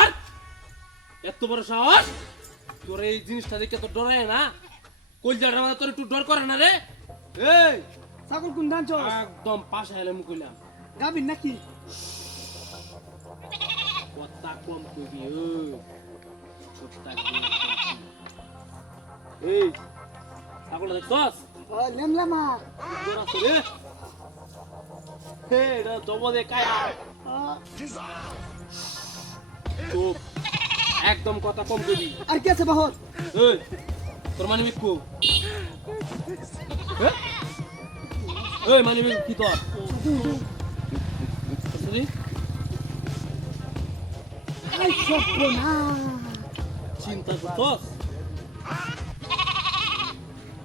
আর এত বড় সাহস তোর এই জিনিসটা দেখে তো ডরায় না কলজাটা মাথা তোর একটু ডর করে না রে এই ছাগল কোন ধান চস একদম পাশে এলে মুকুইলাম গাবিন নাকি কথা কম কবি কথা কম এই ছাগলটা দেখছস লেমলামা তোর আছে রে হে এটা জবদে কায়া তো একদম কথা কম কবি আর কি আছে বাহর এই তোর মানে মিকু এই মানে মিকু কি তোর সরি আই সপনা চিন্তা করছস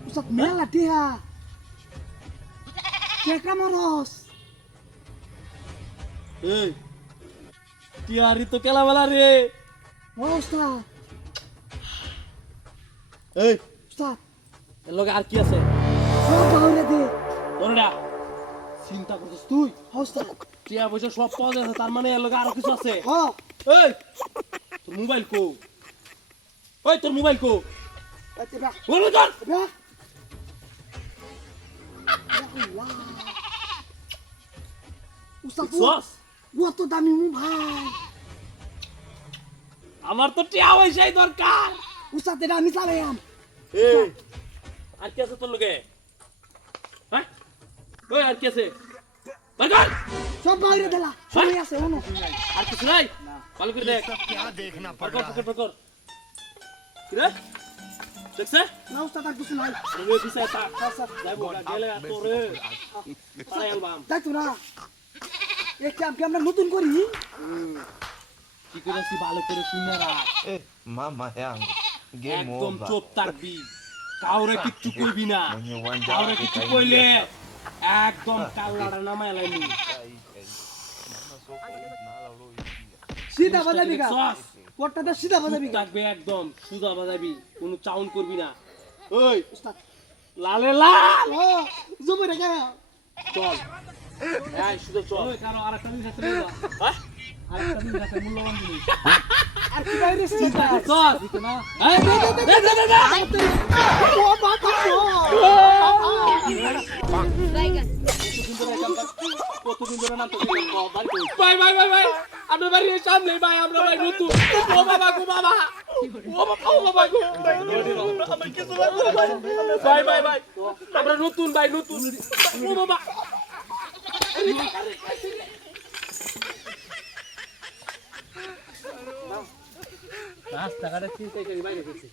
উসাত মেলা টিহা কেকা মরস এই টিয়ারি তো কেলা বেলা রে ওস্তা এই উস্তা এর লগে আর কি আছে সব বাহুরে দে তোরডা চিন্তা করছস তুই ওস্তা টিয়া পয়সা সব পাওয়া যাচ্ছে তার মানে এর লগে আরো কিছু আছে হ এই তোর মোবাইল কো ওই তোর মোবাইল কো আচ্ছা বা বলো তোর বা উস্তা সস কত দামি মোবাইল আমার তো টিয়া পয়সাই দরকার উস্তা তেরা আমি চালাইয়াম এই আর কি আছে তোর লগে হ্যাঁ ওই আর কি আছে বাগান সব বাহুরে দেলা সবাই আছে ওনো আর কিছু নাই ভালো করে দেখ क्या देखना पड़ পকর रहा है পকর পকর কি রে দেখছে না উস্তা তার কিছু নাই রে দিছে তা যাইবো গেলে তোরে পাই অ্যালবাম তাই তো না এই ক্যাম্প আমরা নতুন করি কি করেছি ভালো করে শুনে রাখ ए मामा यांgu game একদম over চুপ থাকবি কাউরে কিচ্ছু কইবি না Mwenye uwanja কাউরে wake কিছু kaingia. কইলে একদম কাল্লাটা নামায় লাইনি সিধা বাজাবি গা সস কোটটাতে সিধা বাজাবি গা থাকবে একদম সুজা বাজাবি কোনো চাউন করবি না ওই উস্তাদ লালে লাল ও জুমে রে গা চল এই সুজা চল ওই কারো আরেকটা জিনিস আছে হ্যাঁ আরেকটা জিনিস আছে মূল্যবান জিনিস আর কি বাইরে সিধা চল না এই দে দে দে ও বাবা কতদিন ধরে নাম তো ভাই ভাই ভাই ভাই আপনার বাড়ির সামনে ভাই আমরা ভাই নতুন ও বাবা গো বাবা ও বাবা গো আমার কিছু ভাই ভাই ভাই আমরা নতুন ভাই নতুন ও বাবা রাস্তাঘাটে চিন্তা করি বাইরে গেছি